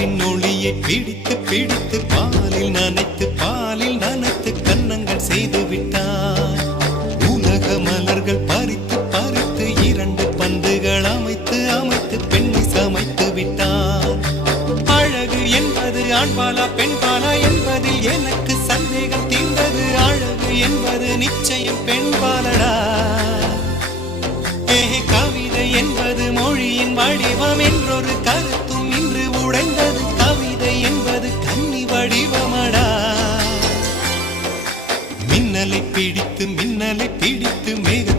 நிலவின் ஒளியை பிடித்து பிடித்து பாலில் நனைத்து கன்னங்கள் செய்து விட்டார். உலக மலர்கள் பறித்து பறித்து 2 பந்துகள் அமைத்து அமைத்து பெண்ணை சமைத்து விட்டார். அழகு என்பது ஆண்பாலா பெண்பாலா என்பதில் எனக்கு சந்தேகம் தீர்ந்தது. அழகு என்பது நிச்சயம் பெண்பாலடா. கவிதை என்பது மொழியின் வடிவம் என்றொரு கருத்தும் இன்று உடைந்தது. கவிதை என்பது கன்னி வடிவமடா. மின்னலை பிடித்து மேக